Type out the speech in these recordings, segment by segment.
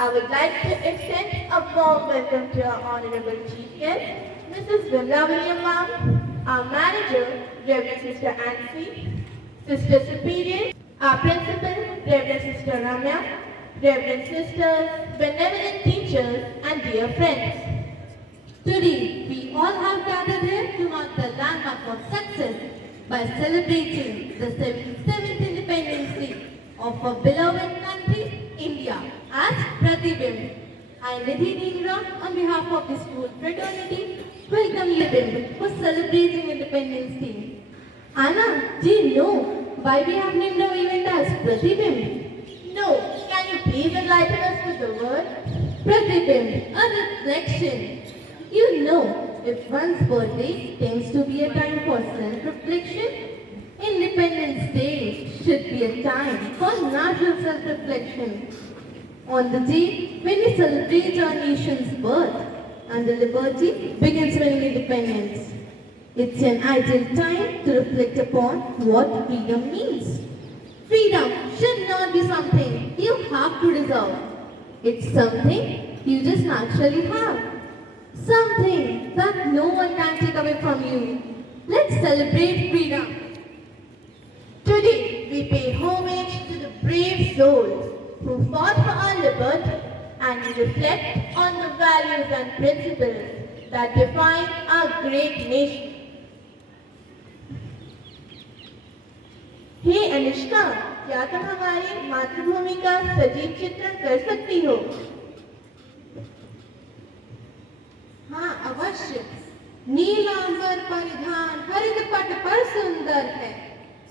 I would like to extend a warm welcome to our Honorable Chief Guest, Mrs. Gwalior Ma'am, our Manager, Reverend Sister Ansi, Sister Superior, our Principal, Reverend Sister Ramya, Reverend Sisters, benevolent teachers, and dear friends. Today, we all have gathered here to mark the landmark of success by celebrating the 77th Independence Day of our beloved country, India, as Pratibimb. I, Nidhi Negra, on behalf of the school fraternity, welcome you for celebrating Independence Day. Anna, do you know why we have named our event as Pratibimb? No, can you please enlighten us with the word? Pratibimb, a reflection. You know, if one's birthday tends to be a time for self-reflection, Independence Day should be a time for natural self-reflection. On the day when we celebrate our nation's birth and the liberty begins winning independence, it's an ideal time to reflect upon what freedom means. Freedom should not be something you have to deserve. It's something you just naturally have. Something that no one can take away from you. Let's celebrate freedom. Today, we pay homage to the brave souls who fought for our liberty and we reflect on the values and principles that define our great nation. हे अनुष्का, क्या तुम हमारी मातृभूमि का सजीव चित्रण कर सकती हो? हाँ अवश्य। नीलांबर परिधान हरित पट पर सुंदर है।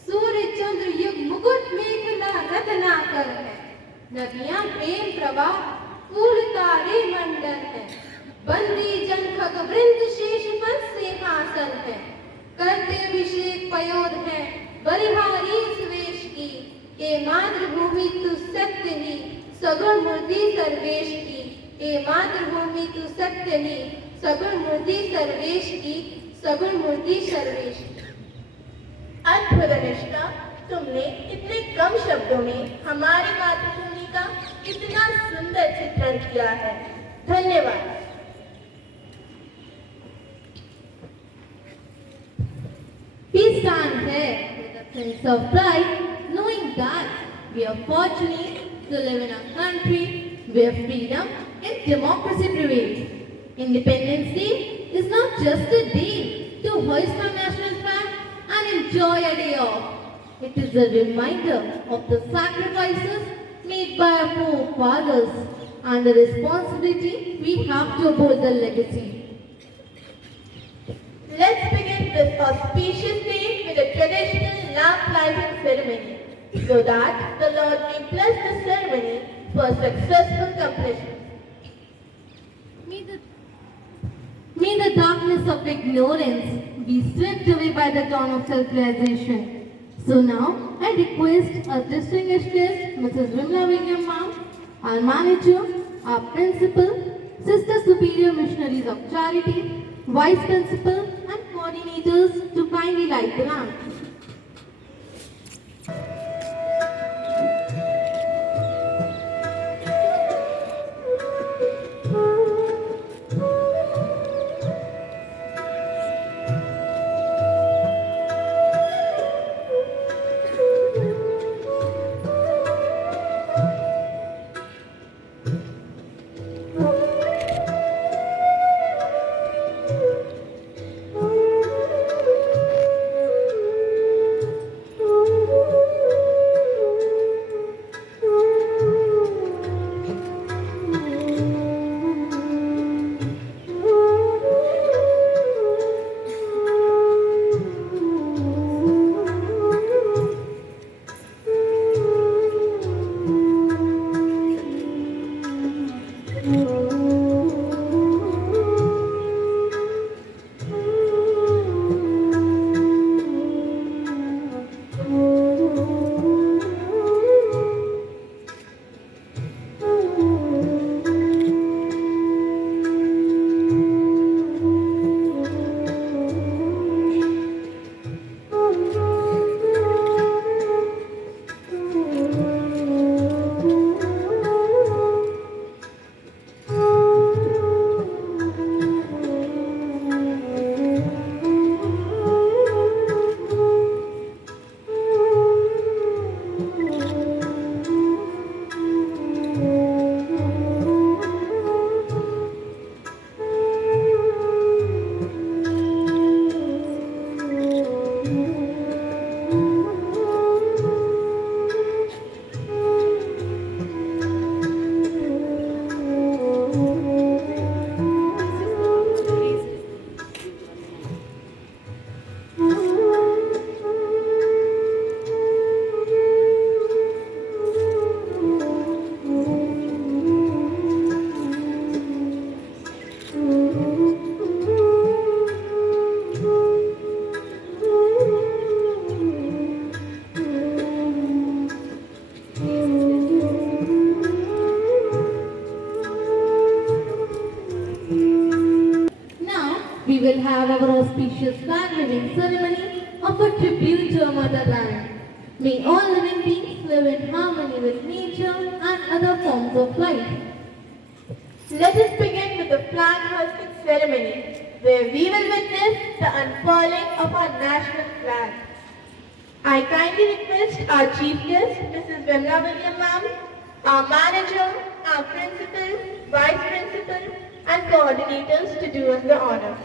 सूर्य चंद्र युग मुकुट मेखला रत्नाकर है। नदियां प्रेम प्रवाह फूल तारे मंडल है। बंदी जन खग वृंद शेष पर सिंहासन है। करते अभिषेक पयोध है बलिहारी सुवेश की। के मातृभूमि तु सत्य ही सगुण मूर्ति सर्वेश की। के मातृभूमि तु सत्य ही सगुण मूर्ति सर्वेश की। सगुण मूर्ति सर्वेश की। अद्भुत अनुष्का, तुमने इतने कम शब्दों में हमारी मातृभूमि का इतना सुंदर चित्रण किया है। धन्यवाद। We stand here with a sense of pride, knowing that we are fortunate to live in a country where freedom and democracy prevails. Independence Day is not just a day to hoist our national flag and enjoy a day off. It is a reminder of the sacrifices made by our forefathers and the responsibility we have to uphold the legacy. Let's begin this auspicious day with a traditional lamp lighting ceremony so that the Lord may bless the ceremony for successful completion. May the darkness of ignorance be swept away by the dawn of self-realization. So now, I request our distinguished guest, Mrs. Gwalior Ma'am, our manager, our principal, Sister Superior Missionaries of Charity, Vice Principal, and coordinators to kindly light the lamp. have our auspicious flag waving ceremony of a tribute to our motherland. May all living beings live in harmony with nature and other forms of life. Let us begin with the flag hoisting ceremony, where we will witness the unfurling of our national flag. I kindly request our chief guest, Mrs. Vimla William ma'am, our manager, our principal, vice principal, and coordinators to do us the honor.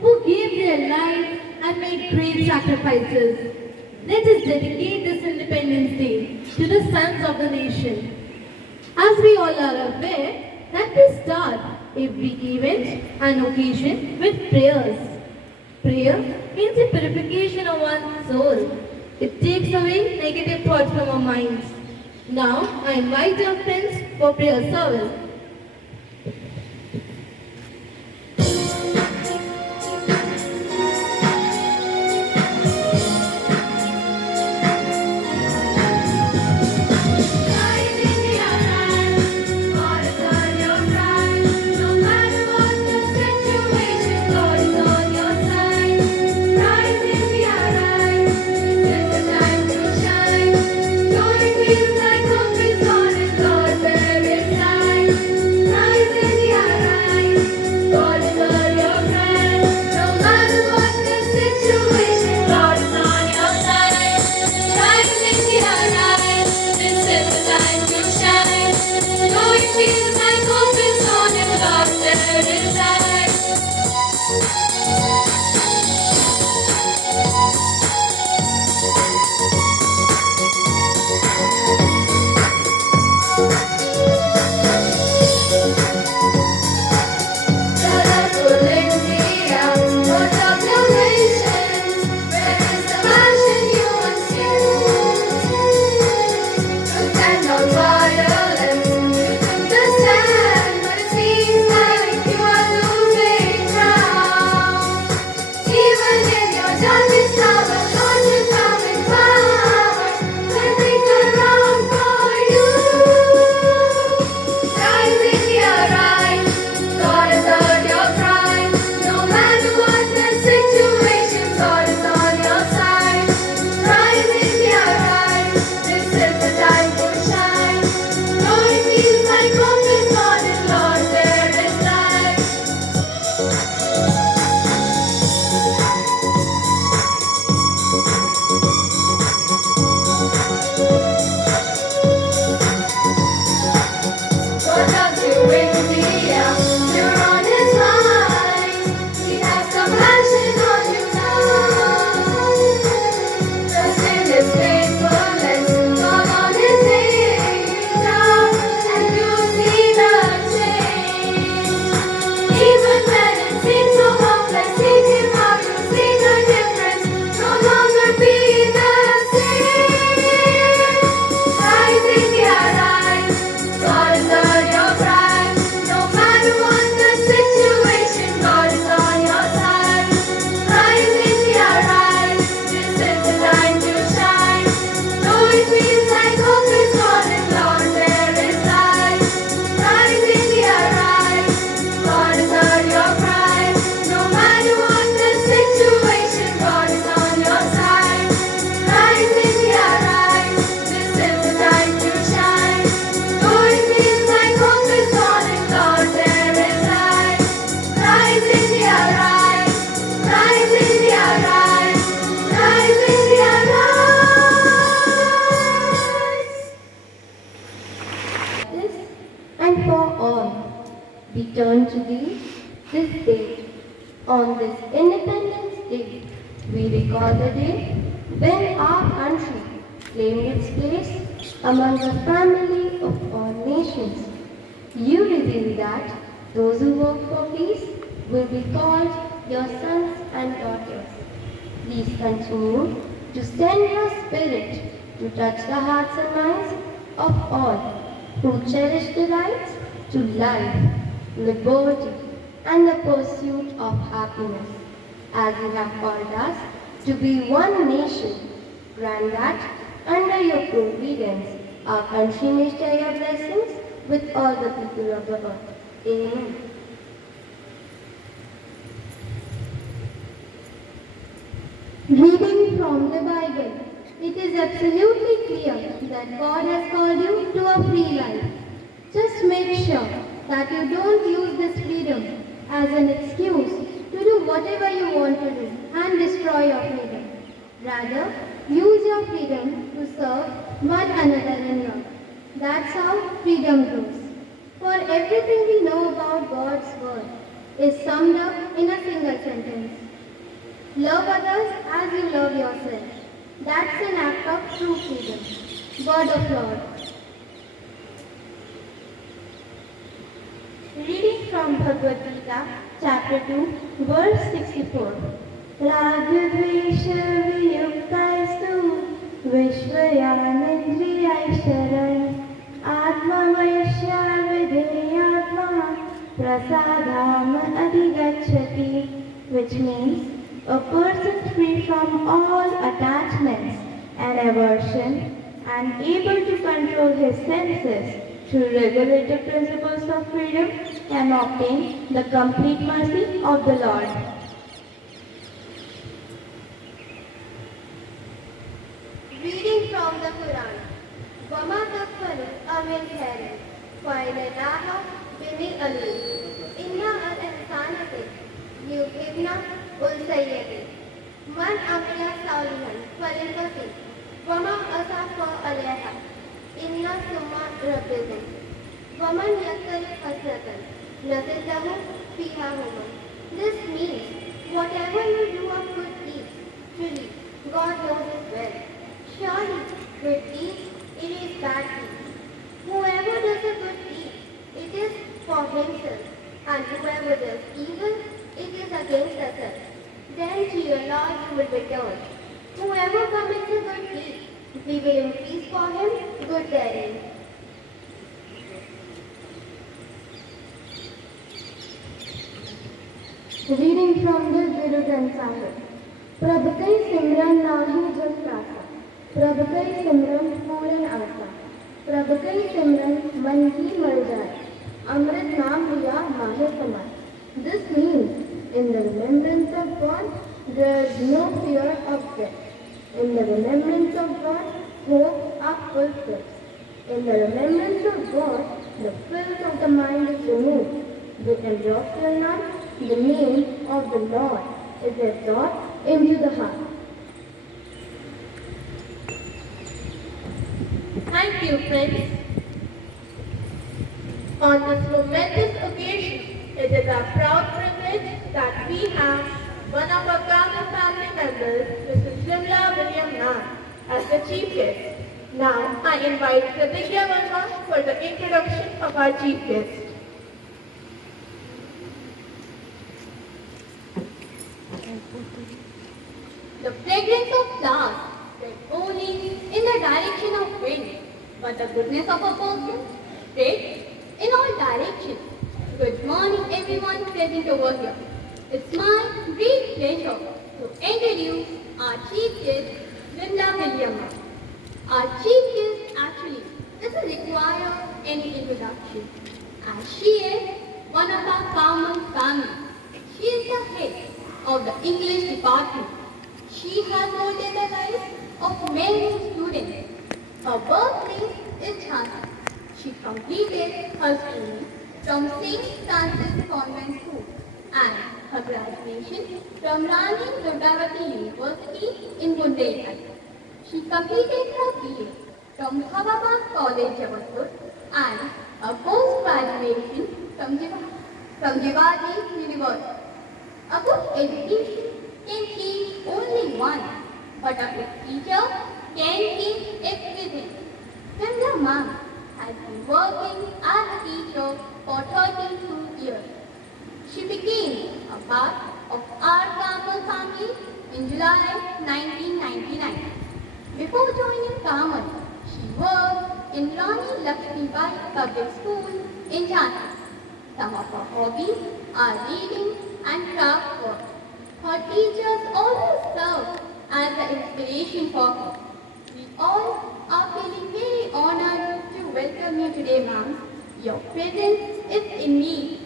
Who gave their lives and made great sacrifices. Let us dedicate this Independence Day to the sons of the nation. As we all are aware that we start every event and occasion with prayers. Prayer means the purification of one's soul. It takes away negative thoughts from our minds. Now I invite our friends for prayer service. God is on your pride, no matter we turn to thee this day. On this Independence Day, we recall the day when our country claimed its place among the family of all nations. You reveal that those who work for peace will be called your sons and daughters. Please continue to send your spirit to touch the hearts and minds of all who cherish the rights to life, liberty, and the pursuit of happiness. As you have called us to be one nation, grant that under your providence, our country may share your blessings with all the people of the earth. Amen. Reading from the Bible. It is absolutely clear that God has called you to a free life. Just make sure that you don't use this freedom as an excuse to do whatever you want to do and destroy your freedom. Rather, use your freedom to serve one another in love. That's how freedom grows. For everything we know about God's word is summed up in a single sentence. Love others as you love yourself. That's an act of true freedom. Word of Lord. Reading from Bhagavad Gita, chapter 2, verse 64. Ragdvesha viyuktastu vishwayanindriyaisharan atma vaishya videyatma prasadham adhigacchati, which means a person free from all attachments and aversion and able to control his senses through regulative principles of freedom can obtain the complete mercy of the Lord. Reading from the Quran. Wama takfalu amin khairin fa innaha bimi alim. Inna al-ihsanati yuhibna ul-sayyati. Man amila salihan falinfasi. Wama asafa alayha. Inna summa rabbihim. Waman yaktari hasratan. Nazillahu fiha huma. This means whatever you do of good deeds, truly, God knows it well. Surely, good deeds, it is bad deeds. Whoever does a good deed, it is for himself, and whoever does evil, it is against others. Then to your Lord you will return. Whoever commits a good deed, we will increase for him good therein. Reading from the Guru Granth Sahib. प्रभ कई सिमरन नाहि जग प्रासा, प्रभ कई सिमरन पूरन आसा, प्रभ कई सिमरन मन ही मर जाए, अमृत नाम लिया माहे समाए. This means, in the remembrance of God, there is no fear of death. In the remembrance of God, hope are fulfilled. In the remembrance of God, the filth of the mind is removed. The impartial none, the name of the Lord is absorbed into the heart. Thank you, friends. On this momentous occasion, it is our proud privilege that we have one of our Carmel family members, Mrs. Vimla William Mann, as the chief guest. Now, I invite Pratigya Verma for the introduction of our chief guest. The fragrance of flowers spread only in the direction of wind, but the goodness of a person spreads in all directions. Good morning everyone present over here. It's my great pleasure to introduce our chief guest, Vimla William. Our chief guest actually doesn't require any introduction, as she is one of our common family. She is the head of the English department. She has molded the lives of many students. Her birthplace is Jhansi. She completed her schooling from St. Francis Convent School and her graduation from Rani Durgavati University in Bundelkhand. She completed her BA from Havabad College, Jabalpur, and her post-graduation from from Gwalior University. A good education can teach only one, but a good teacher can teach everything. Vimla ma'am has been working as a teacher for 32 years. She became a part of our Carmel family in July 1999. Before joining Carmel, she worked in Rani Lakshmibai Public School in Jhansi. Some of her hobbies are reading and craft work. Her teachers always serve as an inspiration for her. We all are feeling very honored to welcome you today, ma'am. Your presence is indeed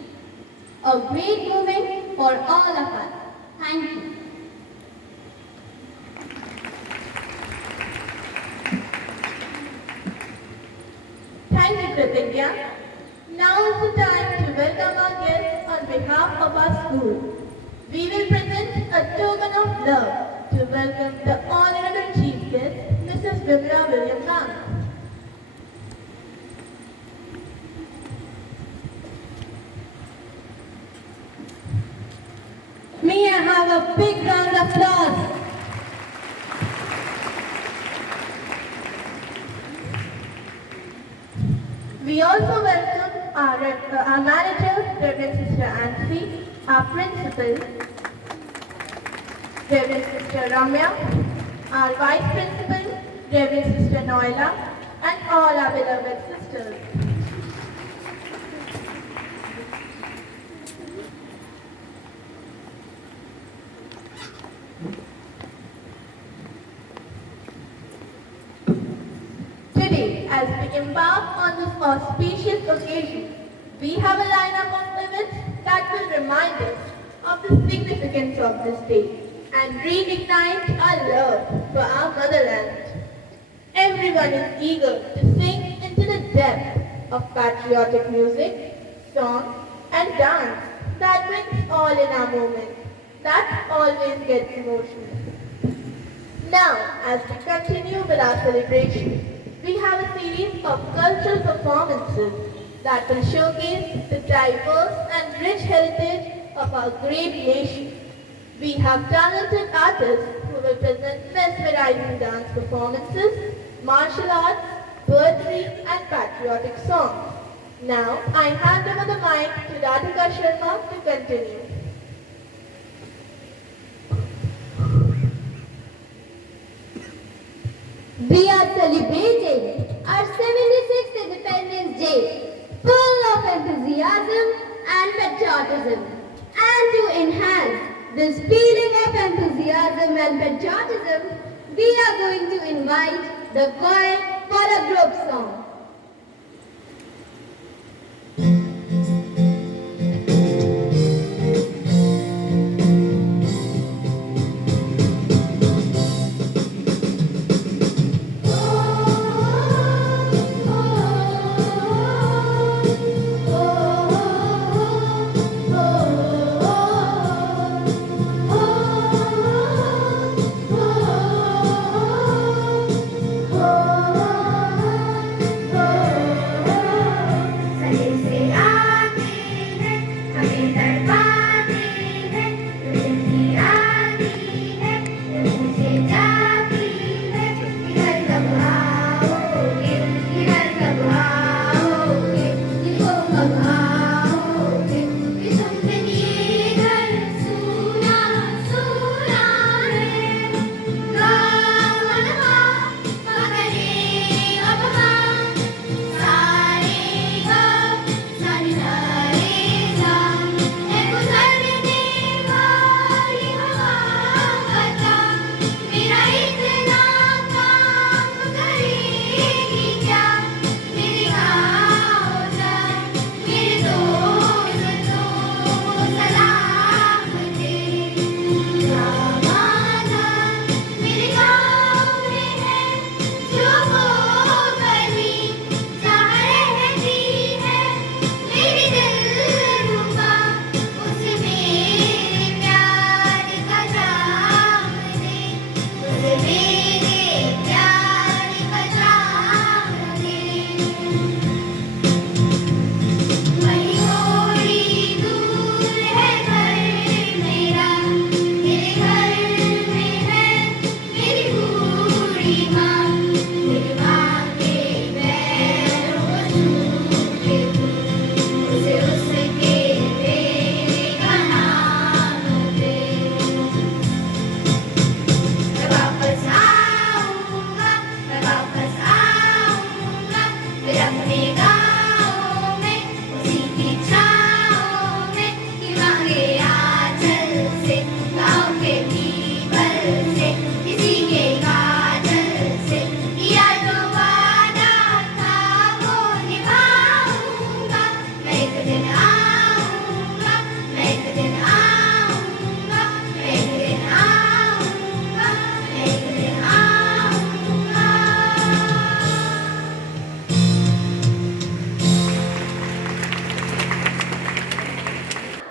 a great moment for all of us. Thank you. Thank you, Pratigya. Now is the time to welcome our guests on behalf of our school. We will present a token of love to welcome the Honorable Chief Guest, Mrs. Vimla William Ma'am. May I have a big round of applause? We also welcome our manager, Reverend Sister Ansi, our principal, Reverend Sister Ramya, our vice principal, Reverend Sister Noila, and all our beloved sisters. Today, as we embark on this auspicious occasion, we have a lineup of events that will remind us of the significance of this day and reignite our love for our motherland. Everyone is eager to sing into the depth of patriotic music, song, and dance that brings all in our moment, that always gets emotional. Now, as we continue with our celebration, we have a series of cultural performances that will showcase the diverse and rich heritage of our great nation. We have talented artists who will present mesmerizing dance performances, martial arts, poetry, and patriotic songs. Now, I hand over the mic to Radhika Sharma to continue. We are celebrating our 76th Independence Day, full of enthusiasm and patriotism. And to enhance this feeling of enthusiasm and patriotism, we are going to invite the choir for a group song.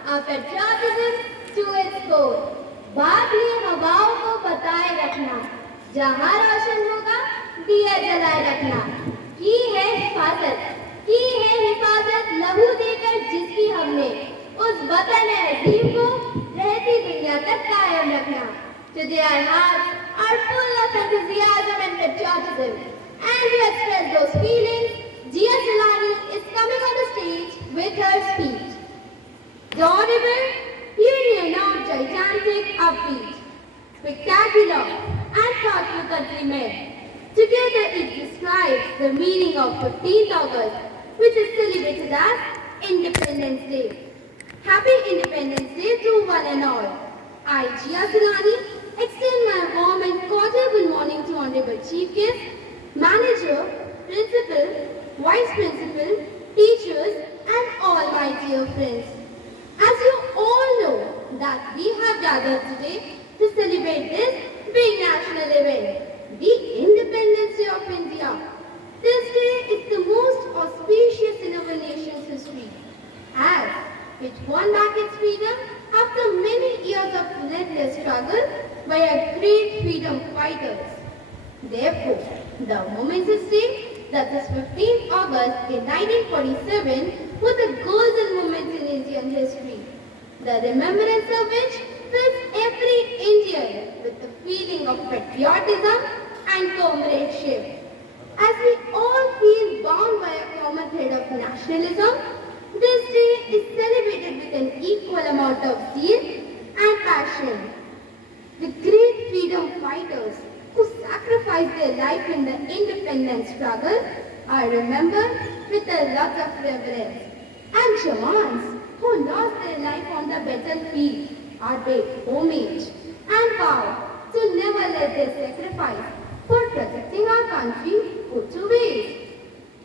our patriotism to its core. बादली हवाओं को बताए रखना, जहाँ रोशन होगा दिया जलाए रखना। की है हिफाजत लहू देकर जिसकी हमने, उस वतन अजीम को रहती दुनिया तक कायम रखना। Today our hearts are full of enthusiasm and patriotism, and to express those feelings, Jia Salani is coming on the stage with her speech. The Honorable Union of Gigantic Upbeat, spectacular and thoughtful countrymen. Together it describes the meaning of 15th August, which is celebrated as Independence Day. Happy Independence Day to one and all. I, Jia Salani, extend my warm and cordial good morning to Honorable Chief Guest, Manager, Principal, Vice Principal, teachers, and all my dear friends. As you all know that we have gathered today to celebrate this big national event, the Independence Day of India. This day is the most auspicious in our nation's history, as it won back its freedom after many years of relentless struggle by our great freedom fighters. Therefore, the Momentous Day, that is 15th August in 1947, was a golden moment in Indian history, the remembrance of which fills every Indian with the feeling of patriotism and comradeship. As we all feel bound by a common thread of nationalism, this day is celebrated with an equal amount of zeal and passion. The great freedom fighters who sacrificed their life in the independence struggle are remembered with a lot of reverence. And Jawans who lost their life on the battlefield are paid homage and vow to never let their sacrifice for protecting our country go to waste.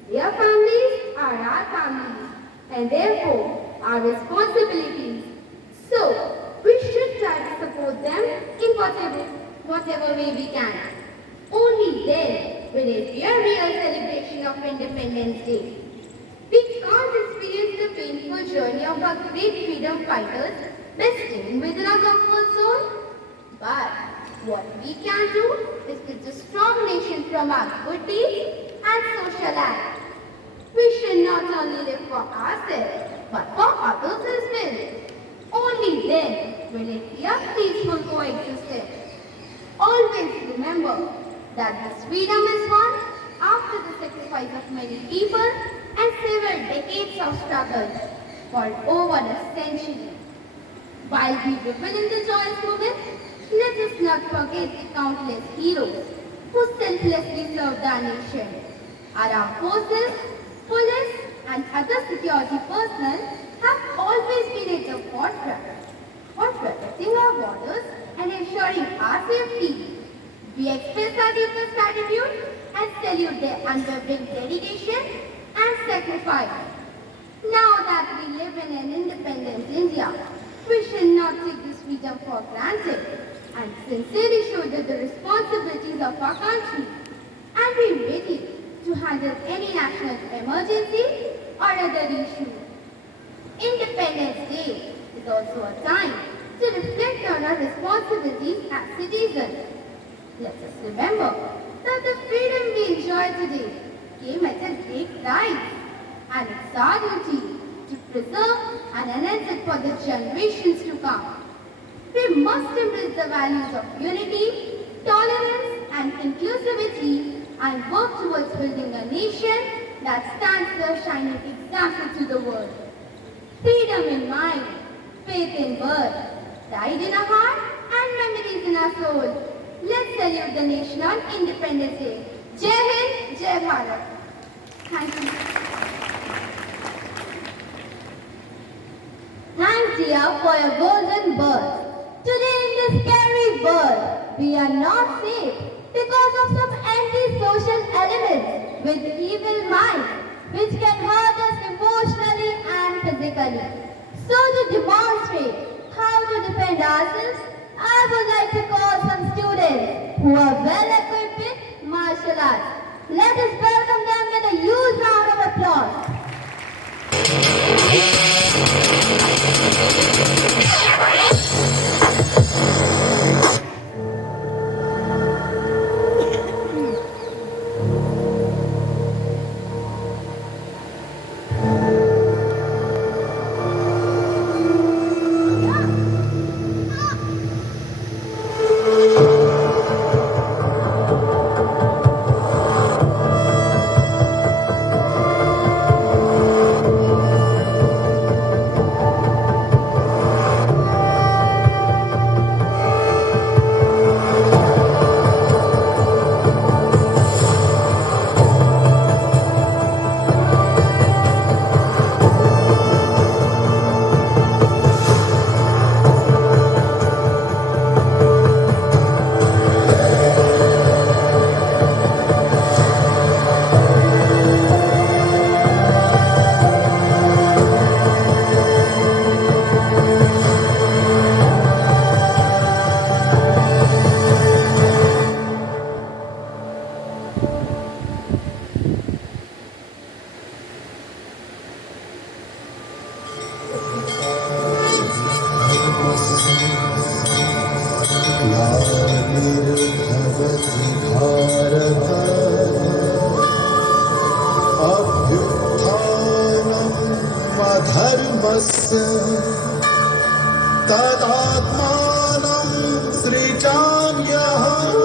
Their families are our families and therefore our responsibilities. So, we should try to support them in whatever way we can. Only then will it be a real celebration of Independence Day. We can't experience the painful journey of our great freedom fighters by staying within our comfort zone. But what we can do is build a strong nation from our good deeds and social acts. We should not only live for ourselves, but for others as well. Only then will it be a peaceful coexistence. Always remember that this freedom is won after the sacrifice of many people and several decades of struggle for over a century. While we revel in the joyous moment, let us not forget the countless heroes who selflessly served our nation. Our armed forces, police, and other security personnel have always been at the forefront for protecting our borders and ensuring our safety. We express our deepest gratitude and salute their unwavering dedication and sacrifice. Now that we live in an independent India, we should not take this freedom for granted and sincerely shoulder the responsibilities of our country and be ready to handle any national emergency or other issue. Independence Day is also a time to reflect on our responsibilities as citizens. Let us remember that the freedom we enjoy today came at a great price, and it's our duty to preserve and enhance it for the generations to come. We must embrace the values of unity, tolerance, and inclusivity and work towards building a nation that stands the shining example to the world. Freedom in mind, faith in birth, pride in our heart, and memories in our soul. Let's salute the nation on Independence Day. Jai Hind, Jai Bharat. Thank you. Thanks, dear, for your golden birth. Today in this scary world, we are not safe because of some anti-social elements with evil minds which can hurt us emotionally and physically. So to demonstrate how to defend ourselves, I would like to call some students who are well equipped with martial arts. Let us welcome them with a huge round of applause. तदात्मानं सृजाम्यहम्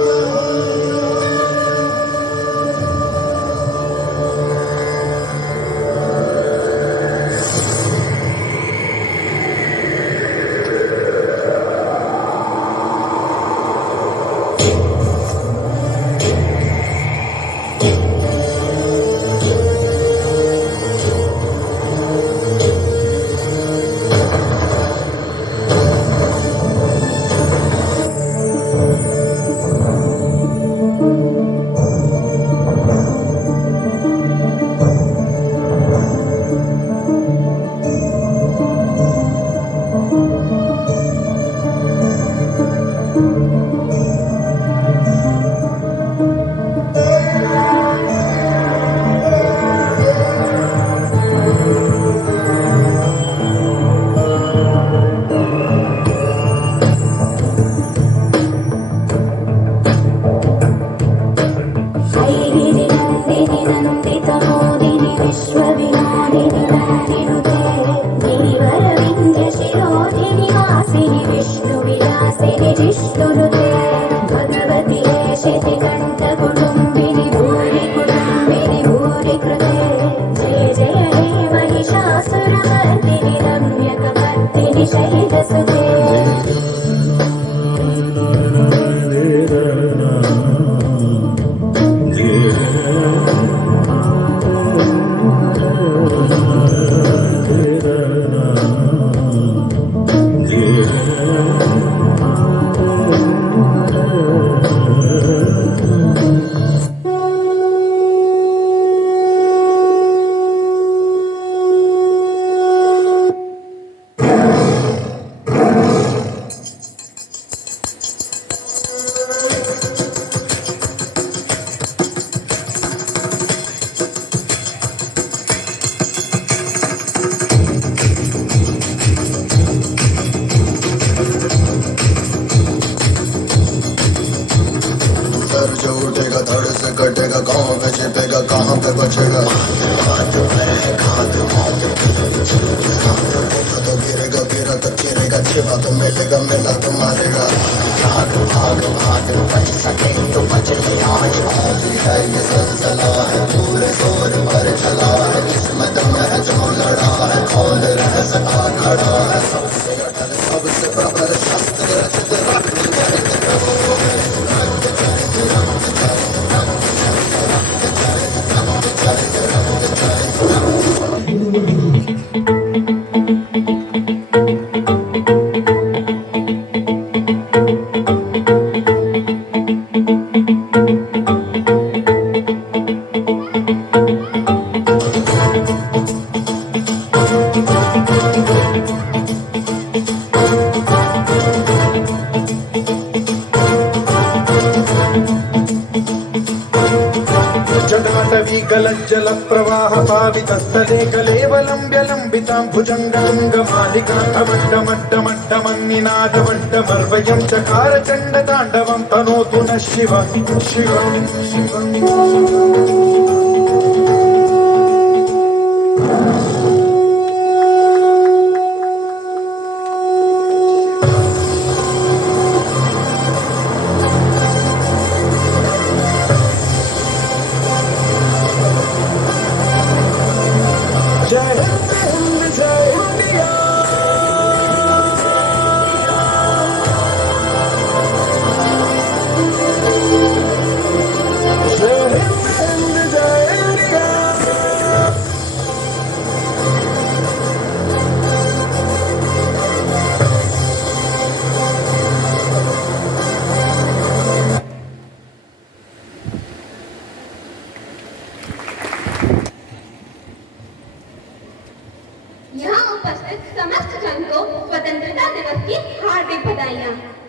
जल प्रवाह पावितस्थले कलेवलम्ब्य लम्बितां भुजङ्गमङ्गमालिकान्तमड्डमड्डमड्डमन्निनादमड्डमर्वयं चकार चण्डताण्डवं तनोतु नः शिवं शिवं शिवम्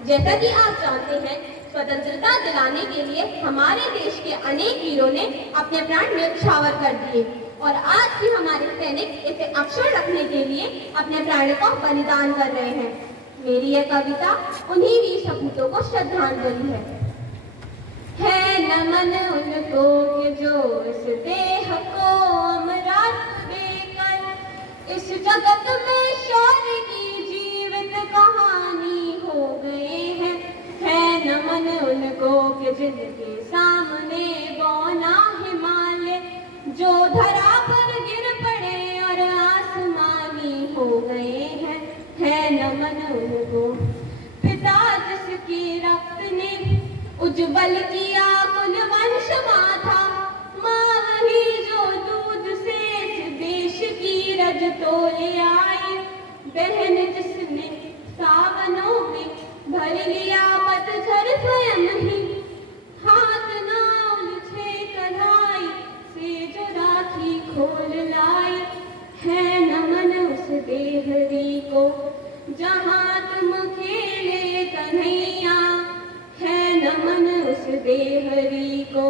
जैसा कि आप जानते हैं, स्वतंत्रता दिलाने के लिए हमारे देश के अनेक वीरों ने अपने प्राण न्यौछावर कर दिए और आज भी हमारे सैनिक इसे अक्षुण्ण रखने के लिए अपने प्राण को बलिदान कर रहे हैं। मेरी यह कविता उन्हीं वीर सपूतों को श्रद्धांजलि है नमन उनको कि जो इस देह को अमरत्व देकर इस जगत में शौर्य की जीवित कहानी हो गए हैं। है नमन उनको कि जिनके सामने बौना हिमालय जो धरा पर गिर पड़े और आसमानी हो गए हैं। है नमन उनको। पिता जिसकी रक्त ने उज्जवल किया कुल वंश माथा, माँ वही जो दूध से इस देश की रज तोले आई। बहन जिसने सावनों में भर लिया पतझड़ स्वयं ही, हाथ ना उलझे कलाई से जो राखी खोल लाई। है नमन उस देहरी को जहाँ तुम खेले कन्हैया। है नमन उस देहरी को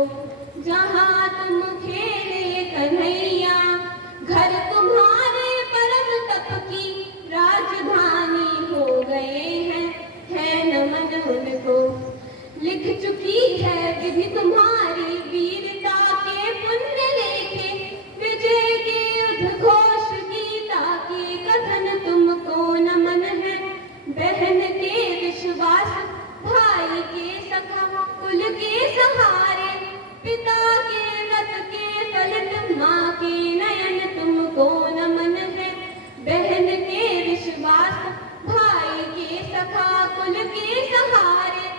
जहाँ तुम खेले कन्हैया। घर तुम्हारे परम तप की राजधानी हो गए हैं। है नमन उनको। लिख चुकी है विधि तुम्हारी वीरता के पुण्य लेखे, विजय के उद्घोष गीता के कथन तुमको नमन है। बहन के विश्वास, भाई के सखा, कुल के सहारे, पिता के व्रत के फलित माँ के नयन तुमको नमन है। बहन के विश्वास, भाई के सखा, कुल के सहारे,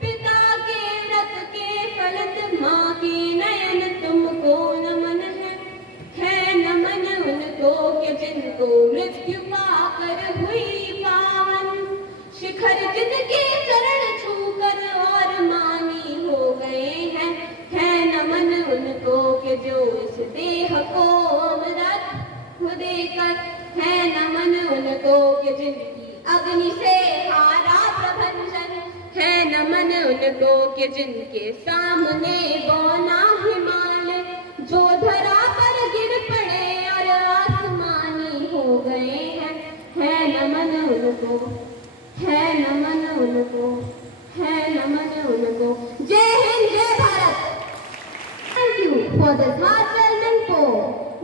पिता के व्रत के फलित माँ के नयन तुमको नमन है। है नमन उनको कि जिनको मृत्यु पाकर हुई पावन, शिखर जिनके चरण छूकर और मानी हो गए हैं। है नमन उनको कि जो इस देह को अमृत देकर, है नमन उनको कि जिनकी अग्नि से हारा प्रभंजन। है नमन उनको कि जिनके सामने बौना हिमालय जो धरा पर गिर पड़े और आसमानी हो गए हैं। है नमन उनको। है नमन उनको। है नमन उनको। जय हिंद, जय Bharat. Thank you for this heartfelt info.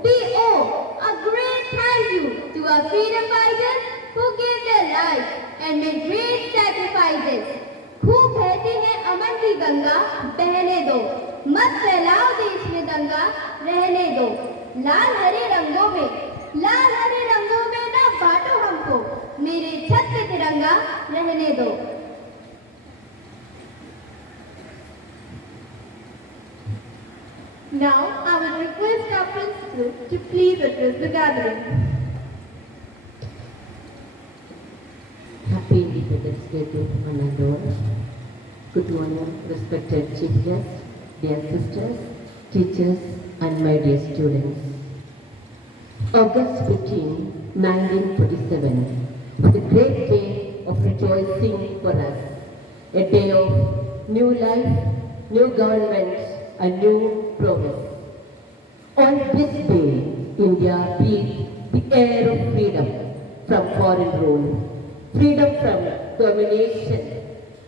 We owe a great thank you to our freedom fighters who gave their lives and made great sacrifices. खूब बहती है अमन की गंगा, बहने दो, मत फैलाओ देश में दंगा, रहने दो। लाल हरे रंगों में, लाल हरे रंगों में ना बांटो हमको, मेरे छत पे तिरंगा रहने दो। Now, I will request our principal to please address the gathering. Happy Independence Day to one and all. Good morning, respected chief guests, dear sisters, teachers, and my dear students. August 15, 1947 was a great day of rejoicing for us. A day of new life, new government, and new progress. On this day, India breathed the air of freedom from foreign rule. Freedom from domination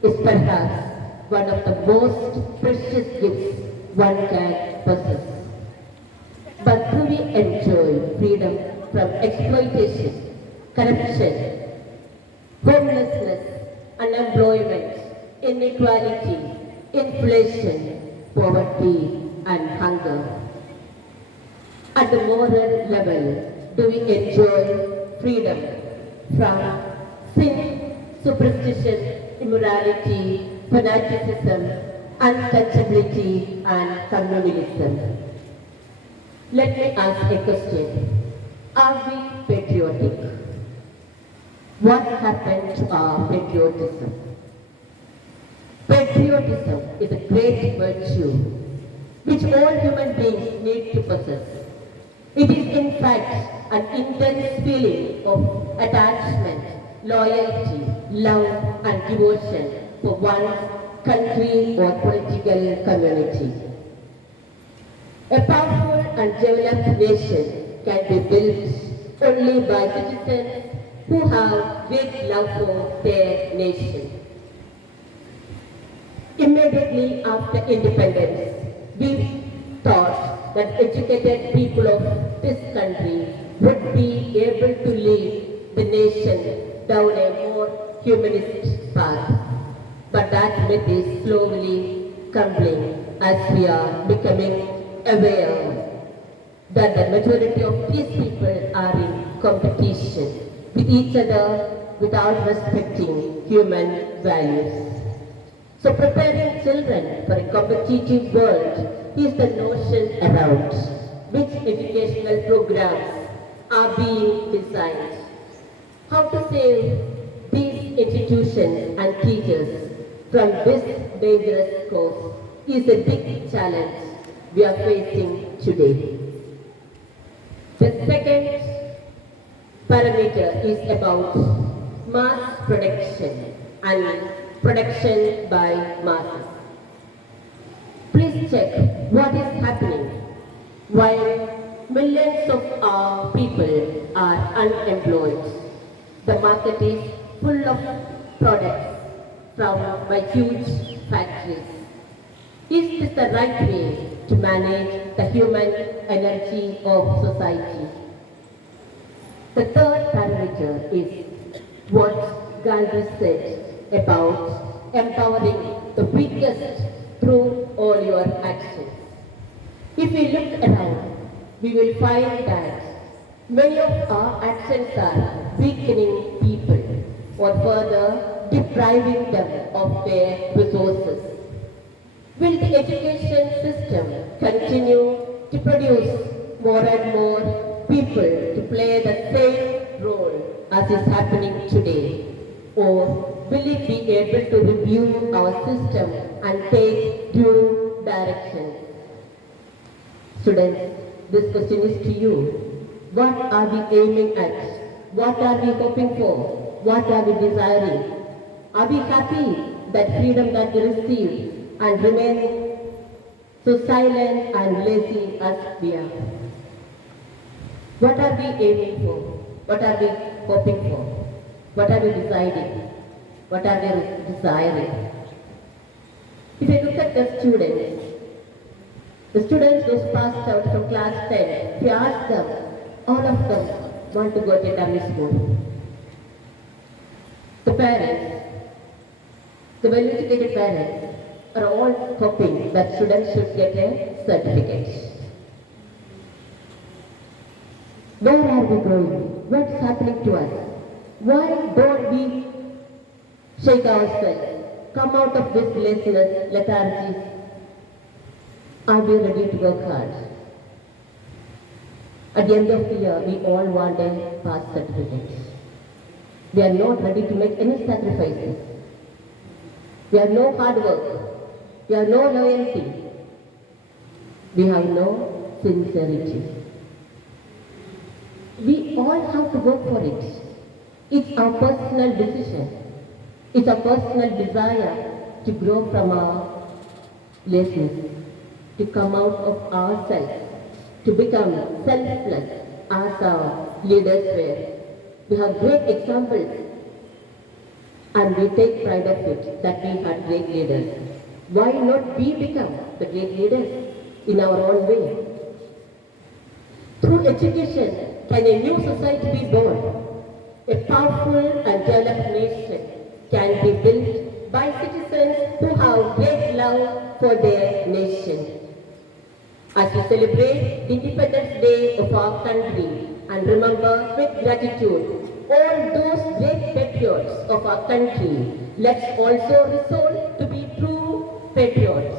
is perhaps one of the most precious gifts one can possess. But do we enjoy freedom from exploitation, corruption, homelessness, unemployment, inequality, inflation, poverty, and hunger? At the moral level, do we enjoy freedom from sin, superstition, immorality, fanaticism, untouchability, and communalism? Let me ask a question. Are we patriotic? What happened to our patriotism? Patriotism is a great virtue which all human beings need to possess. It is in fact an intense feeling of attachment, loyalty, love and devotion for one's country or political community. A powerful and developed nation can be built only by citizens who have great love for their nation. Immediately after independence, we thought that educated people of this country would be able to lead the nation down a more humanist path. But that myth is slowly crumbling as we are becoming aware that the majority of these people are in competition with each other without respecting human values. So preparing children for a competitive world is the notion around which educational programs are being designed. How to save these institutions and teachers from this dangerous course is a big challenge we are facing today. The second parameter is about mass production and production by masses. Please check what is happening while millions of our people are unemployed. The market is full of products from my huge factories. Is this the right way to manage the human energy of society? The third parameter is what Gandhi said about empowering the weakest through all your actions. If we look around, we will find that many of our actions are weakening people or further depriving them of their resources. Will the education system continue to produce more and more people to play the same role as is happening today? Or will it be able to review our system and take due direction? Students, this question is to you. What are we aiming at? What are we hoping for? What are we desiring? Are we happy that freedom that we received and remain so silent and lazy as we are? What are we aiming for? What are we hoping for? What are we deciding? What are we desiring? If you look at the students who passed out from class 10, if you ask them, all of them want to go to dummy school. The parents, the well-educated parents, are all hoping that students should get a certificate. Where are we going? What's happening to us? Why don't we shake ourselves, come out of this laziness, lethargy? Are we ready to work hard? At the end of the year, we all want a pass certificate. We are not ready to make any sacrifices. We have no hard work. We have no loyalty. We have no sincerity. We all have to work for it. It's our personal decision. It's our personal desire to grow from our laziness, to come out of ourselves, to become selfless as our leaders were. We have great examples and we take pride of it that we had great leaders. Why not we become the great leaders in our own way? Through education, can a new society be born? A powerful and developed nation can be built by citizens who have great love for their nation. As we celebrate the Independence Day of our country and remember with gratitude all those great patriots of our country, let's also resolve to be true patriots.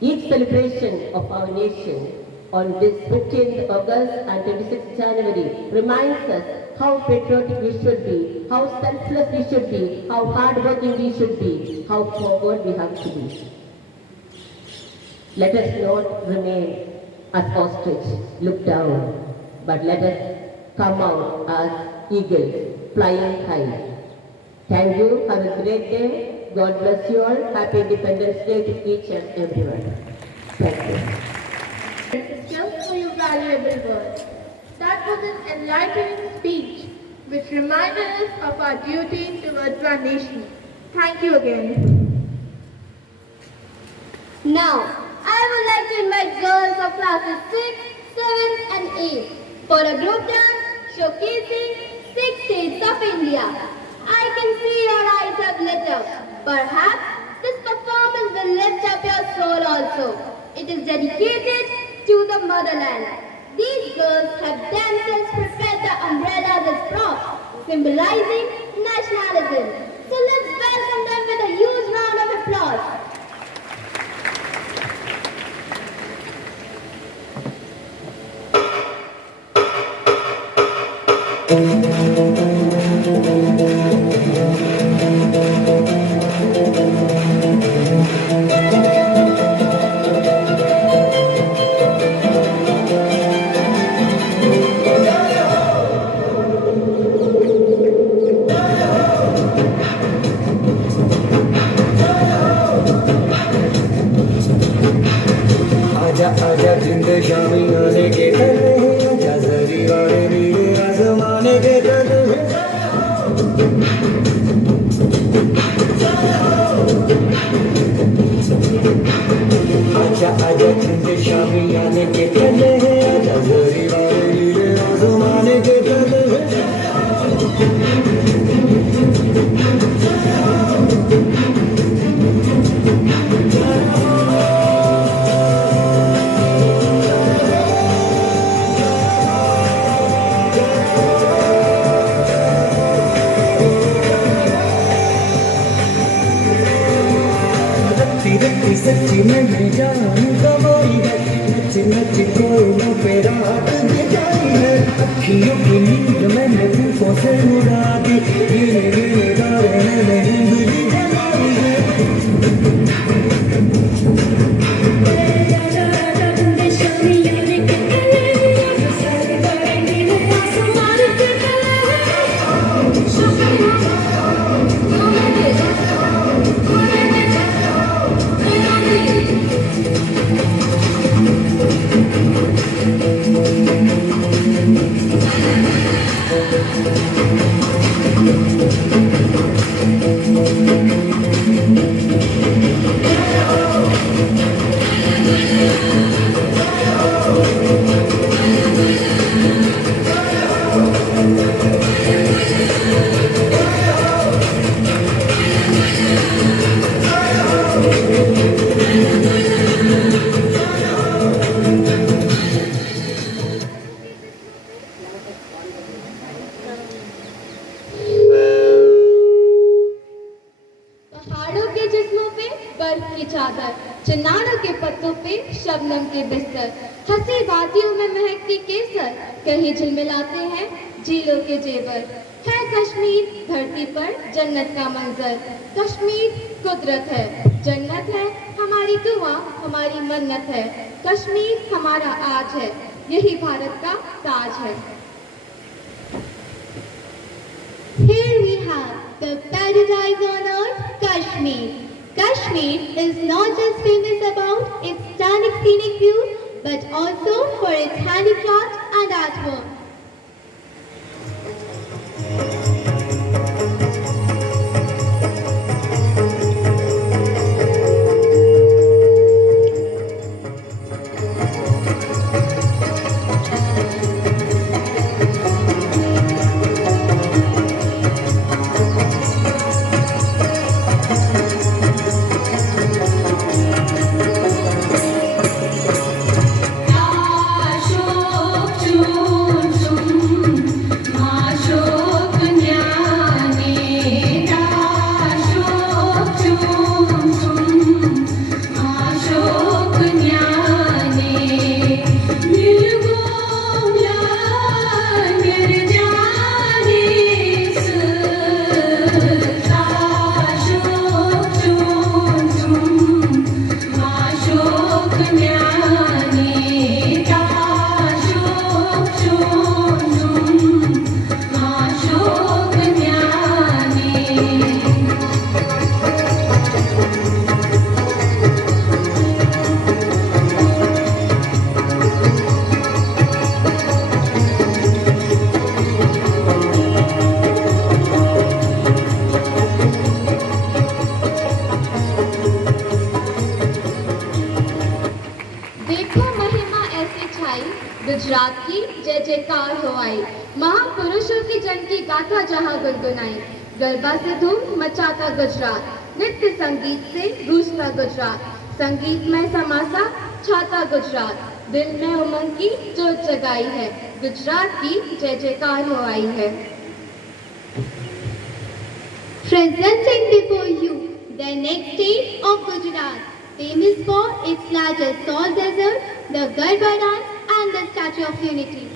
Each celebration of our nation on this 15th August and 26th January reminds us how patriotic we should be, how selfless we should be, how hardworking we should be, how forward we have to be. Let us not remain as ostrich, look down, but let us come out as eagles, flying high. Thank you. Have a great day. God bless you all. Happy Independence Day to each and everyone. Thank you. Sister, for your valuable words. That was an enlightening speech which reminded us of our duty towards our nation. Thank you again. Now, I would like to invite girls of classes 6, 7th and 8th for a group dance showcasing 6 states of India. I can see your eyes have lit up. Perhaps this performance will lift up your soul also. It is dedicated to the motherland. These girls have themselves prepared the umbrellas as props, symbolizing nationalism. So let's welcome them with a huge round of applause. आजा आजा जिंद शामी आने के तले आजा जरी वाले नीले आसमाने के तले आजा आजा जिंद शामी आने के तले आजा जरी वाले नीले आसमाने के तले रत्ती सच्ची में जान गवाई है नच नच कोई न पेरा हाथ जाई है अखियों की नींद मैंने तूफों से उड़ा दी गिरे गिरे तारे मैंने जिंदगी जलाई है पहाड़ों के जिस्मों पे बर्फ की चादर, चिनारों के पत्तों पे शबनम के बिस्तर, हंसी वादियों में महकती केसर, कहीं झिलमिलाते हैं झीलों के जेवर। है कश्मीर धरती पर जन्नत का मंजर, कश्मीर कुदरत है, जन्नत है हमारी दुआ, हमारी मन्नत है, कश्मीर हमारा आज है, यही भारत का ताज है। Here we have the paradise on earth, Kashmir. Kashmir is not just famous about its stunning scenic views, but also for its handicraft and artwork. Ashok Chun जय जयकार हो आई। महापुरुषों की जन की गाथा जहाँ गुनगुनाई। गरबा से धूम मचाता गुजरात, नृत्य संगीत से गूंजता गुजरात, संगीतमय समासा छाता गुजरात, दिल में उमंग की जोत जगाई है, गुजरात की जय जयकार हो आई है। Presenting before you the next state of Gujarat, famous for its largest salt desert, the Garba dance and the Statue of Unity.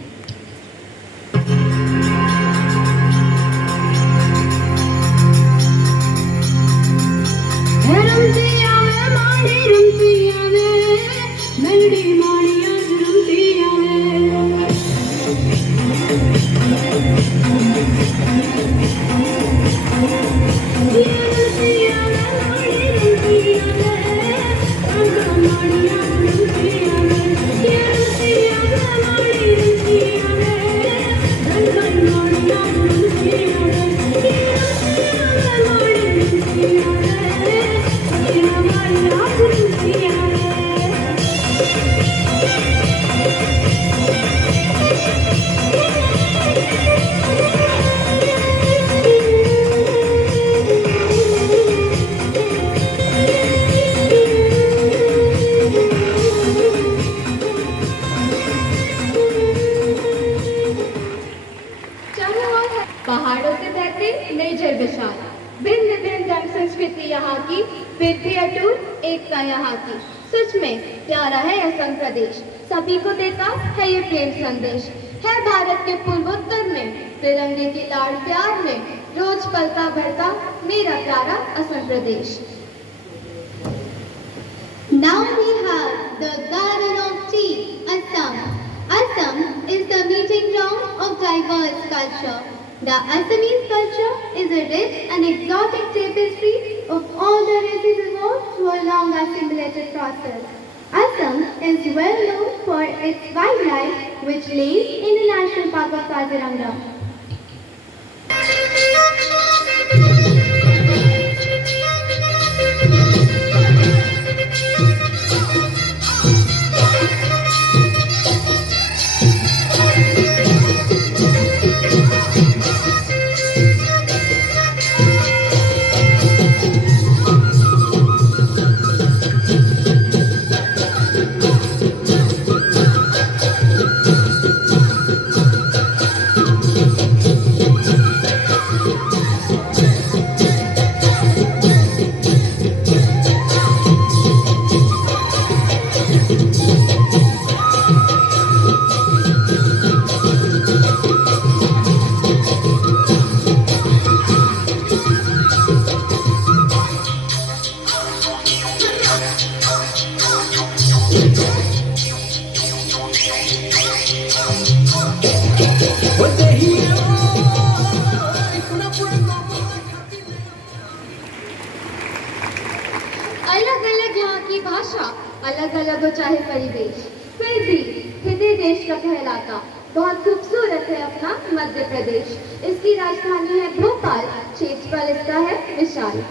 पहाड़ों से बहते निर्जर विशाल, भिन्न भिन्न ढंग संस्कृति यहाँ की, फिर भी अटूट एकता यहाँ की। सच में प्यारा है असम प्रदेश, सभी को देता है ये प्रेम संदेश। है भारत के पूर्वोत्तर में, तिरंगे की लाड़ प्यार में, रोज पलता बढ़ता मेरा प्यारा असम प्रदेश। Now we have the Garden of Tea, Assam. Assam is the meeting ground of diverse culture. The Assamese culture is a rich and exotic tapestry of all the races evolved through a long assimilated process. Assam is well known for its wildlife, which lays in the National Park of Kaziranga. अलग अलग यहाँ की भाषा, अलग अलग हो चाहे परिवेश, फिर भी हृदय देश का कहलाता। बहुत खूबसूरत है अपना मध्य प्रदेश, इसकी राजधानी है भोपाल, क्षेत्रफल इसका है विशाल।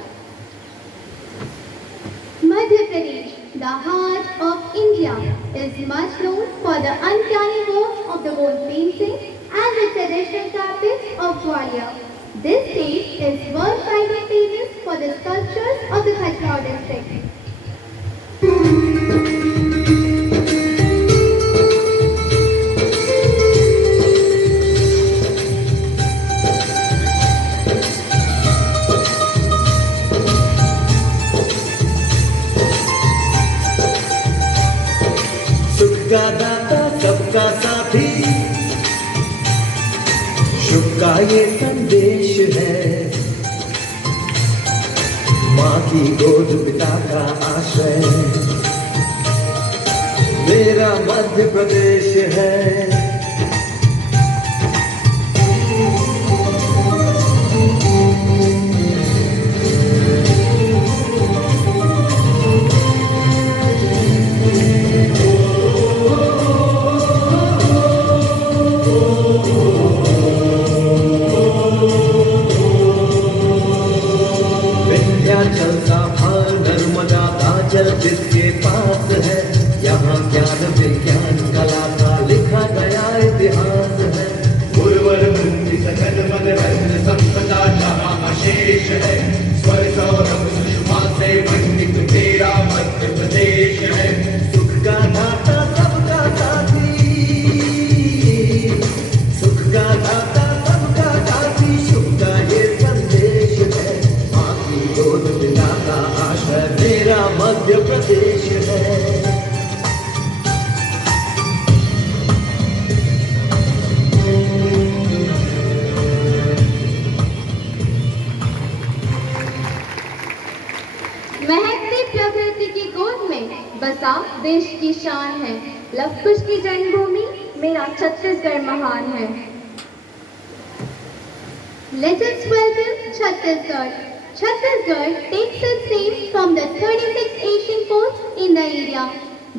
Madhya Pradesh, the heart of India, is much known for the uncanny work of the wall painting and the traditional carpets of Gwalior. This state is world-wide famous for the sculptures of the Khattal district. सबका दाता सबका साथी, शुभ का ये संदेश है। माँ की गोद पिता का आश्रय, मेरा मध्य प्रदेश है। चलता भार नर्मदा का जल जिसके पास है, यहाँ ज्ञान विज्ञान कला का लिखा गया महकती प्रकृति की गोद में बसा देश की शान है। लव कुश की जन्मभूमि मेरा छत्तीसगढ़ महान है। Let us welcome Chhattisgarh. Chhattisgarh takes its name from the 36 Asian forts in the area.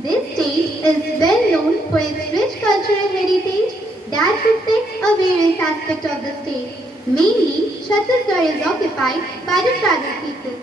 This state is well known for its rich cultural heritage that reflects a various aspect of the state. Mainly, Chhattisgarh is occupied by the tribal people.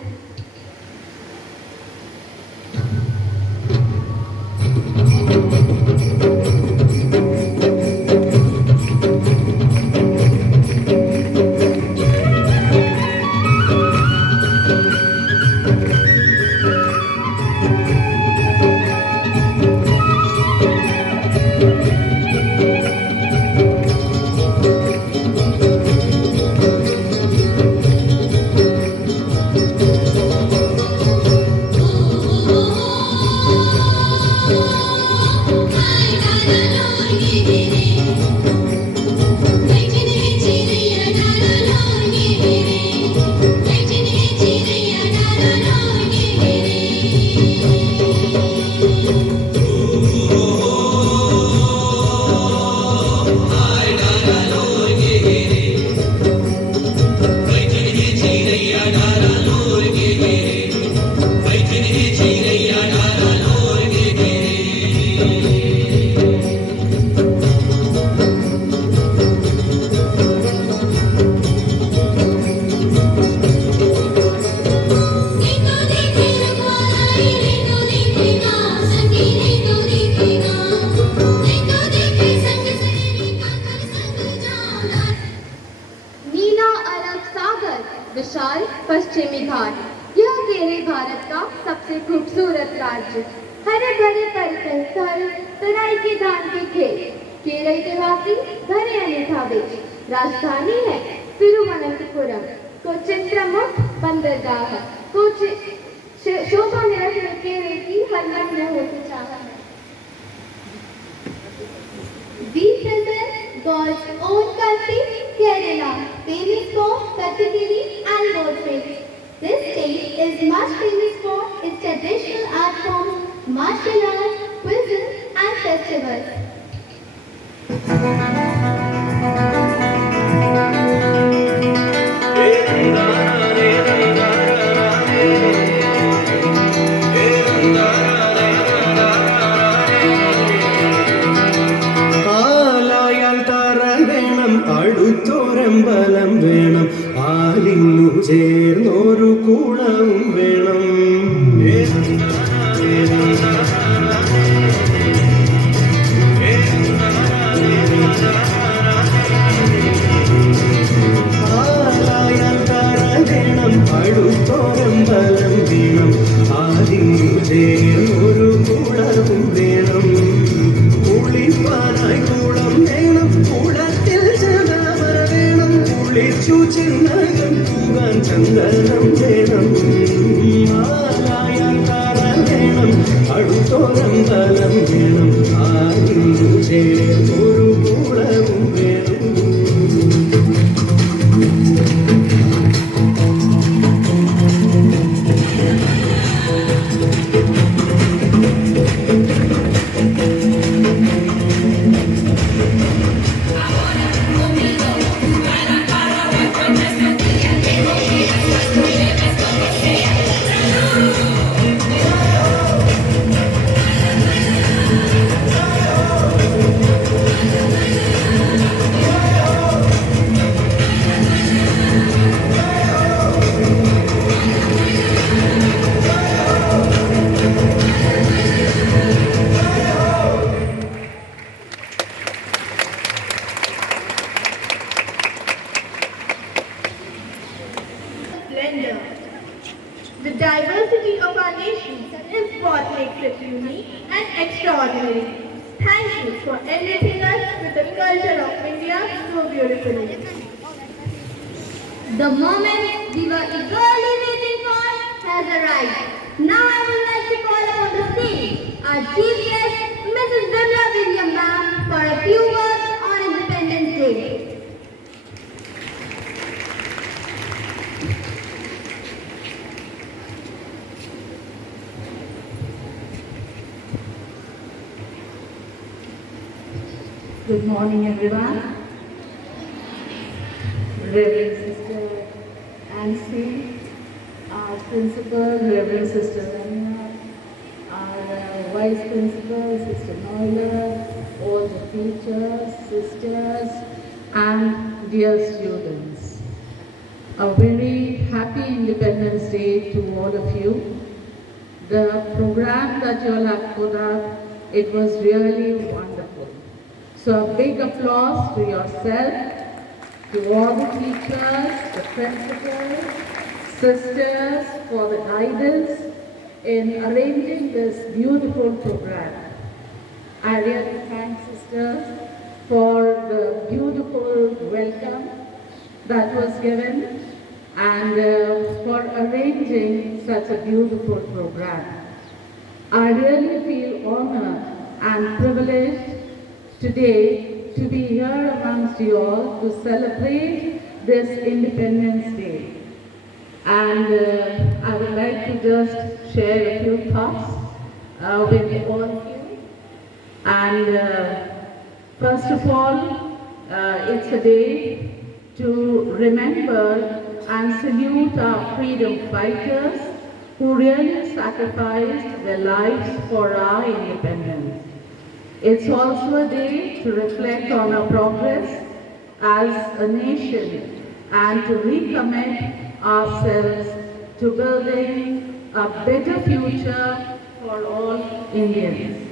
विशाल पश्चिमी घाट यह घेरे भारत का सबसे खूबसूरत राज्य। हरे भरे परिसर, तराई के धान के खेत, केरल के वासी घरे अनेथा बेच, राजधानी है तिरुवनंतपुरम, कोचिन प्रमुख बंदरगाह, शोभा में रखने के की हर मन में होती चाह है। We present God's own country, Kerala, famous for Kathakali and boatface. This state is much famous for its traditional art forms, martial arts, cuisine and festivals. അടുത്തൊരമ്പലം വേണം, ആലിന്നു ചേർന്നൊരു കുളവും വേണം. ആലായാൽ തറ വേണം, അടുത്തൊരമ്പലം വേണം, ആലിന്നു ചേർന്നൊരു കുളവും വേണം. കുളിപ്പാനായി കുളം വേണം, കുളത്തിൽ കുളിച്ചു ചിന്നകം പൂകാൻ ചന്ദനം വേണം. ആലായാൽ തറ വേണം, അടുത്തൊരമ്പലം വേണം, ആലിന്നു ചേർന്നൊരു കുളവും വേണം. The diversity of our nation is what makes it unique and extraordinary. Thank you for enriching us with the culture of India so beautifully. The moment we were eagerly waiting for has arrived. Now I would like to call upon the stage our chief guest, Mrs. Vimla William ma'am, for a few words on Independence Day. Good morning, everyone. Reverend Sister Nancy, our principal, Reverend Sister Rania, our vice principal, Sister Noila, all the teachers, sisters, and dear students. A very happy Independence Day to all of you. The program that you all have put up, it was really wonderful. So a big applause to yourself, to all the teachers, the principals, sisters for the guidance in arranging this beautiful program. I really thank sisters for the beautiful welcome that was given and for arranging such a beautiful program. I really feel honored and privileged today to be here amongst you all to celebrate this Independence Day. And I would like to just share a few thoughts with all of you. And first of all, it's a day to remember and salute our freedom fighters who really sacrificed their lives for our independence. It's also a day to reflect on our progress as a nation and to recommit ourselves to building a better future for all Indians.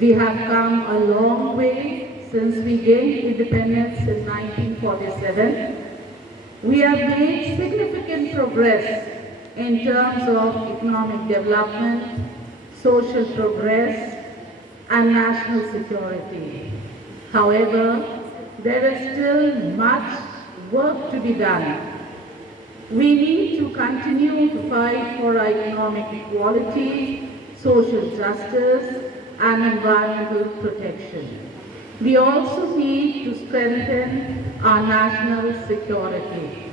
We have come a long way since we gained independence in 1947. We have made significant progress in terms of economic development, social progress, and national security. However, there is still much work to be done. We need to continue to fight for our economic equality, social justice, and environmental protection. We also need to strengthen our national security.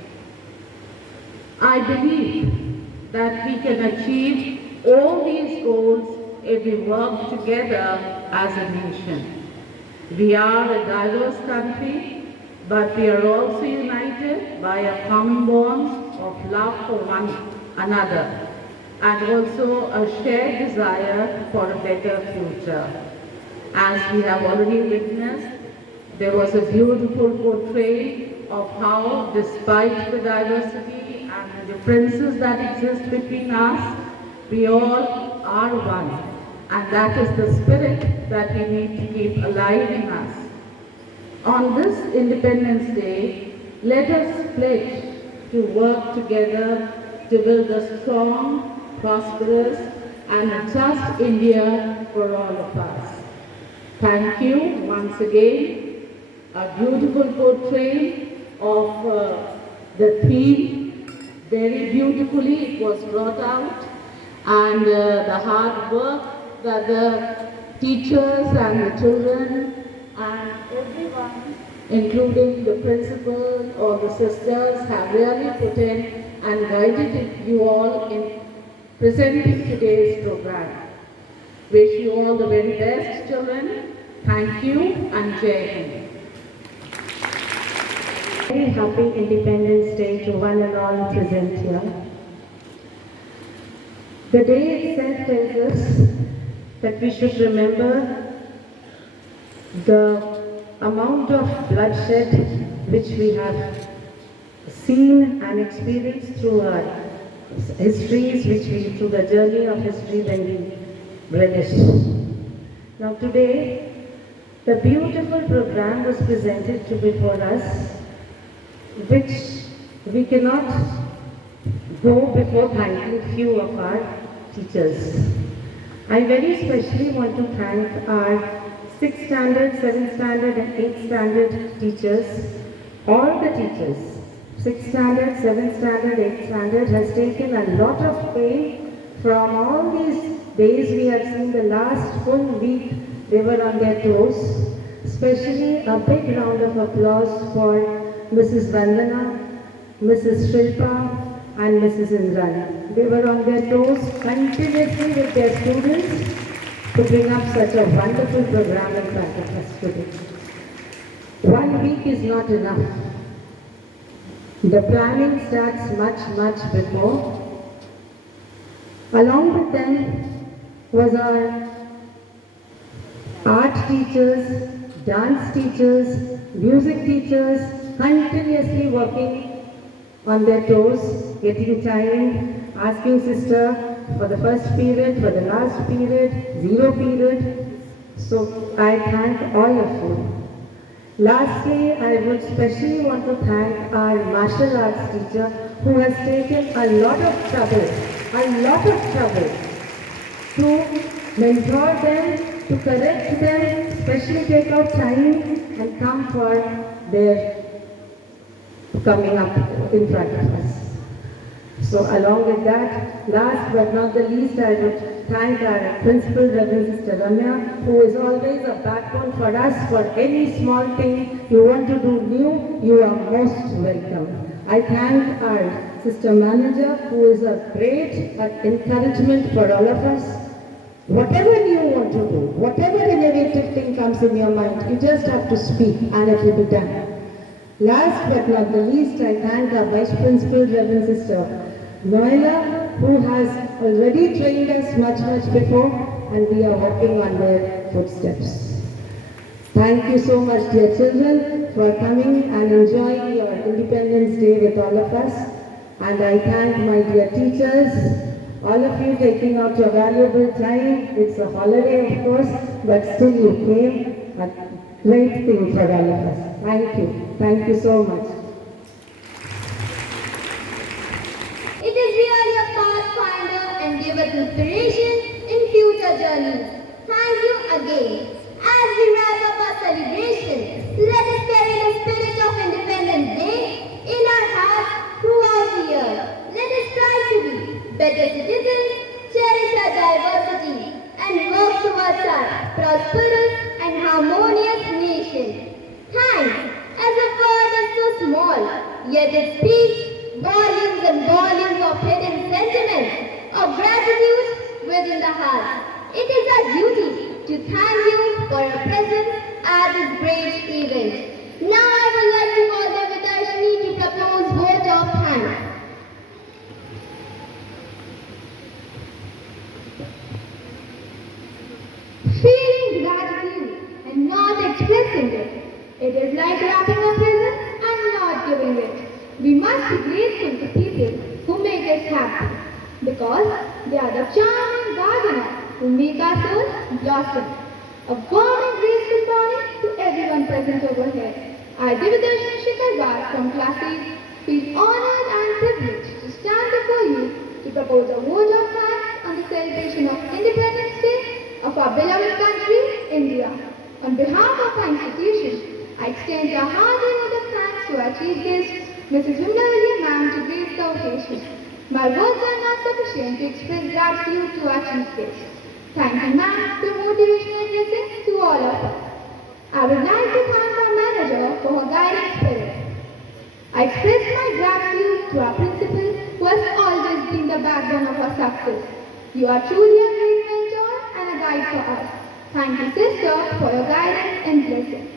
I believe that we can achieve all these goals if we work together as a nation. We are a diverse country, but we are also united by a common bond of love for one another and also a shared desire for a better future. As we have already witnessed, there was a beautiful portrayal of how, despite the diversity and the differences that exist between us, we all are one. And that is the spirit that we need to keep alive in us. On this Independence Day, let us pledge to work together to build a strong, prosperous, and a just India for all of us. Thank you once again. A beautiful portrayal of the theme. Very beautifully it was brought out, and the hard work that the teachers and the children and everyone, including the principal or the sisters, have really put in and guided you all in presenting today's program. Wish you all the very best, children. Thank you and Jai Hind. Very happy Independence Day to one and all present here. The day itself tells us that we should remember the amount of bloodshed which we have seen and experienced through our histories, through the journey of history when we relish. Now today, the beautiful program was presented before us, which we cannot go before thanking few of our teachers. I very specially want to thank our 6th standard, 7th standard and 8th standard teachers. All the teachers, 6th standard, 7th standard, 8th standard has taken a lot of pain from all these days. We have seen the last full week they were on their toes. Especially a big round of applause for Mrs. Vandana, Mrs. Shilpa and Mrs. Indran. They were on their toes continuously with their students to bring up such a wonderful program in front of us today. 1 week is not enough. The planning starts much before. Along with them was our art teachers, dance teachers, music teachers, continuously working on their toes, getting time, asking sister for the first period, for the last period, 0 period. So I thank all of you. Lastly, I would specially want to thank our martial arts teacher who has taken a lot of trouble to mentor them, to correct them, especially take out time and come for their coming up in front of us. So along with that, last but not the least, I would thank our Principal Reverend Sister Ramya, who is always a backbone for us. For any small thing you want to do new, you are most welcome. I thank our Sister Manager, who is a great encouragement for all of us. Whatever you want to do, whatever innovative thing comes in your mind, you just have to speak and it will be done. Last but not the least, I thank our Vice Principal, Reverend Sister Noela, who has already trained us much before, and we are walking on their footsteps. Thank you so much, dear children, for coming and enjoying your Independence Day with all of us. And I thank my dear teachers, all of you taking out your valuable time. It's a holiday, of course, but still you came. A great thing for all of us. Thank you. Thank you so much. It is really a pathfinder and give us inspiration in future journeys. Thank you again. As we wrap up our celebration, let us carry the spirit of Independence Day in our hearts throughout the year. Let us try to be better citizens, cherish our diversity, and work towards our prosperous and harmonious nation. Thanks, as a word is so small, yet it speaks volumes and volumes of hidden sentiments of gratitude within the heart. It is our duty to thank you for your presence at this great event. Now I would like to call the Vidashini to propose vote of thanks. Feeling gratitude and not expressing it. It is like wrapping a present and not giving it. We must be grateful to people who make us happy because they are the charming gardeners who make our souls blossom. A warm and graceful morning to everyone present over here. I, Dividashini Shikarwar from Class 8, feel honored and privileged to stand before you to propose a vote of thanks on the celebration of Independence Day of our beloved country, India. On behalf of our institution, I extend a hearty note of thanks to our chief guest, Mrs. Vimla William Ma'am, to grace the occasion. My words are not sufficient to express gratitude to our chief guest. Thank you, ma'am, for motivational addresses to all of us. I would like to thank our manager for her guiding spirit. I express my gratitude to our principal, who has always been the backbone of our success. You are truly a great mentor and a guide for us. Thank you, sister, for your guidance and blessing.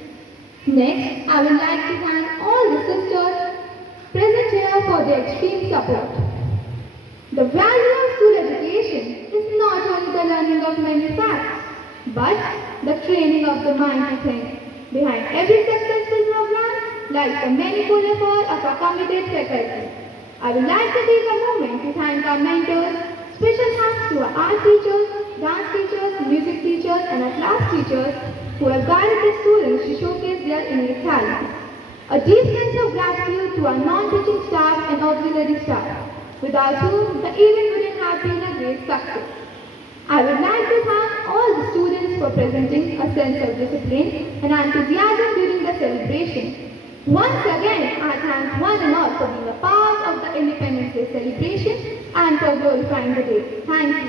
Next, I would like to thank all the sisters present here for their extreme support. The value of school education is not only the learning of many facts, but the training of the mind to think. Behind every successful program lies the manifold effort of our committed faculty. I would like to take a moment to thank our mentors. Special thanks to our art teachers, dance teachers, music teachers, and our class teachers who have guided the students to showcase their innate talent. A deep sense of gratitude to our non-teaching staff and auxiliary staff, without whom the event wouldn't have been a great success. I would like to thank all the students for presenting a sense of discipline and enthusiasm during the celebration. Once again, I thank one and all for being a part of the Independence Day celebration and for glorifying the day. Thank you.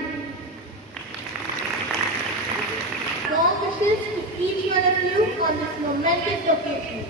Warm wishes to each one of you on this momentous occasion.